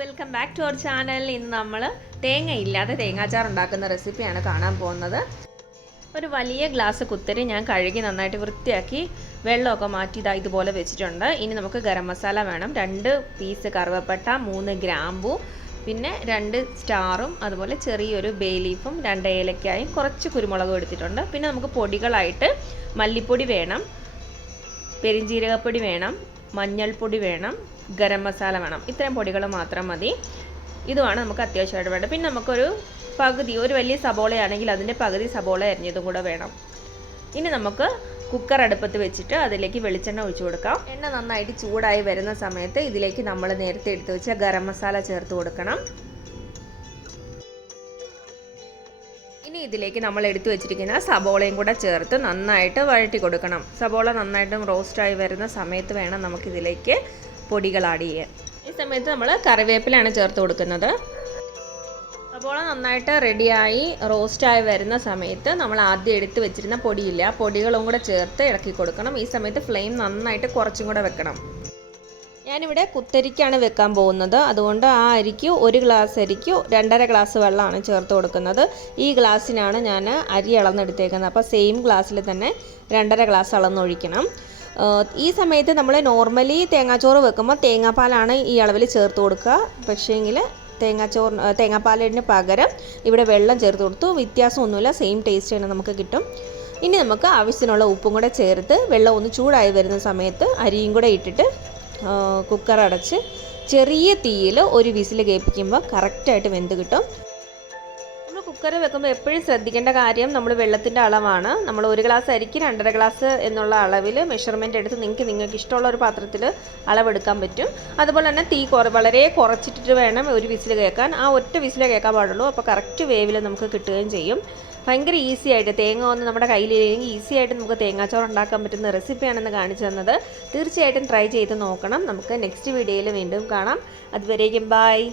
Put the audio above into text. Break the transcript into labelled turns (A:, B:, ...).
A: Welcome back to our channel ഇന്ന് നമ്മൾ തേങ്ങ ഇല്ലാതെ തേങ്ങാച്ചാർ ഉണ്ടാക്കുന്ന റെസിപ്പിയാണ് കാണാൻ പോകുന്നത്. ഒരു വലിയ ഗ്ലാസ് കുത്തരി ഞാൻ കഴുകി നന്നായിട്ട് വൃത്തിയാക്കി വെള്ളമൊക്കെ മാറ്റി ഇതാ ഇതുപോലെ വെച്ചിട്ടുണ്ട്. ഇനി നമുക്ക് ഗരം മസാല വേണം. രണ്ട് പീസ് കറുവപ്പട്ട മൂന്ന് ഗ്രാമ്പു പിന്നെ രണ്ട് സ്റ്റാറും അതുപോലെ ചെറിയൊരു ബേ ലീഫും രണ്ട് ഏലക്കായും കുറച്ച് കുരുമുളകും എടുത്തിട്ടുണ്ട്. പിന്നെ നമുക്ക് പൊടികളായിട്ട് മല്ലിപ്പൊടി വേണം. പെരിഞ്ജീരകപ്പൊടി വേണം മഞ്ഞൾപ്പൊടി വേണം ഗരം മസാല വേണം. ഇത്രയും പൊടികൾ മാത്രം മതി. ഇതുമാണ് നമുക്ക് അത്യാവശ്യമായിട്ട് വേണ്ടത്. പിന്നെ നമുക്കൊരു പകുതി ഒരു വലിയ സബോളയാണെങ്കിൽ അതിന്റെ പകുതി സബോള അരിഞ്ഞതും കൂടെ വേണം. ഇനി നമുക്ക് കുക്കർ അടുപ്പത്ത് വെച്ചിട്ട് അതിലേക്ക് വെളിച്ചെണ്ണ ഒഴിച്ചു കൊടുക്കാം. എണ്ണ നന്നായിട്ട് ചൂടായി വരുന്ന സമയത്ത് ഇതിലേക്ക് നമ്മൾ നേരത്തെ എടുത്തു വെച്ച ഗരം മസാല ചേർത്ത് കൊടുക്കണം. ഇനി ഇതിലേക്ക് നമ്മൾ എടുത്തു വെച്ചിരിക്കുന്ന സബോളയും കൂടെ ചേർത്ത് നന്നായിട്ട് വഴറ്റി കൊടുക്കണം. സബോള നന്നായിട്ടും റോസ്റ്റായി വരുന്ന സമയത്ത് വേണം നമുക്ക് ഇതിലേക്ക് പൊടികൾ ആഡ് ചെയ്യാൻ. ഈ സമയത്ത് നമ്മൾ കറിവേപ്പിലാണ് ചേർത്ത് കൊടുക്കുന്നത്. സബോള നന്നായിട്ട് റെഡിയായി റോസ്റ്റായി വരുന്ന സമയത്ത് നമ്മൾ ആദ്യം എടുത്തു വെച്ചിരുന്ന പൊടിയില്ല പൊടികളും കൂടെ ചേർത്ത് ഇളക്കി കൊടുക്കണം. ഈ സമയത്ത് ഫ്ലെയിം നന്നായിട്ട് കുറച്ചും കൂടെ വെക്കണം. ഞാനിവിടെ കുത്തരിക്കാണ് വെക്കാൻ പോകുന്നത്. അതുകൊണ്ട് ആ അരിക്ക് ഒരു ഗ്ലാസ് അരിക്ക് രണ്ടര ഗ്ലാസ് വെള്ളമാണ് ചേർത്ത് കൊടുക്കുന്നത്. ഈ ഗ്ലാസ്സിനാണ് ഞാൻ അരി അളന്നെടുത്തേക്കുന്നത്. അപ്പോൾ സെയിം ഗ്ലാസ്സിൽ തന്നെ രണ്ടര ഗ്ലാസ് അളന്നൊഴിക്കണം. ഈ സമയത്ത് നമ്മൾ നോർമലി തേങ്ങാച്ചോറ് വെക്കുമ്പോൾ തേങ്ങാപ്പാലാണ് ഈ അളവിൽ ചേർത്ത് കൊടുക്കുക. പക്ഷേങ്കിൽ തേങ്ങാച്ചോറ് തേങ്ങാപ്പാലിന് പകരം ഇവിടെ വെള്ളം ചേർത്ത് കൊടുത്തു. വ്യത്യാസമൊന്നുമില്ല. സെയിം ടേസ്റ്റ് തന്നെ നമുക്ക് കിട്ടും. ഇനി നമുക്ക് ആവശ്യത്തിനുള്ള ഉപ്പും കൂടെ ചേർത്ത് വെള്ളം ഒന്ന് ചൂടായി വരുന്ന സമയത്ത് അരിയും കൂടെ ഇട്ടിട്ട് കുക്കർ അടച്ച് ചെറിയ തീയിൽ ഒരു വിസിൽ കേൾപ്പിക്കുമ്പോൾ കറക്റ്റായിട്ട് വെന്ത് കിട്ടും. കുക്കർ വെക്കുമ്പോൾ എപ്പോഴും ശ്രദ്ധിക്കേണ്ട കാര്യം നമ്മൾ വെള്ളത്തിന്റെ അളവാണ്. നമ്മൾ ഒരു ഗ്ലാസ് അരിക്ക് രണ്ടര ഗ്ലാസ് എന്നുള്ള അളവിൽ മെഷർമെന്റ് എടുത്ത് നിങ്ങൾക്ക് നിങ്ങൾക്ക് ഇഷ്ടമുള്ള ഒരു പാത്രത്തിൽ അളവെടുക്കാൻ പറ്റും. അതുപോലെ തന്നെ തീ കുറ വളരെ കുറച്ചിട്ട് വേണം ഒരു വിസിൽ കേൾക്കാൻ. ആ ഒറ്റ വിസിലേ കേൾക്കാൻ പാടുള്ളൂ. അപ്പോൾ കറക്റ്റ് വേവിൽ നമുക്ക് കിട്ടുകയും ചെയ്യും. ഭയങ്കര ഈസി ആയിട്ട് തേങ്ങ ഒന്ന് നമ്മുടെ കയ്യിലില്ലെങ്കിൽ ഈസി ആയിട്ട് നമുക്ക് തേങ്ങാച്ചോറ് ഉണ്ടാക്കാൻ പറ്റുന്ന റെസിപ്പിയാണെന്ന് കാണിച്ചു തന്നത്. തീർച്ചയായിട്ടും ട്രൈ ചെയ്ത് നോക്കണം. നമുക്ക് നെക്സ്റ്റ് വീഡിയോയിൽ വീണ്ടും കാണാം. അതുവരേക്കും ബായ്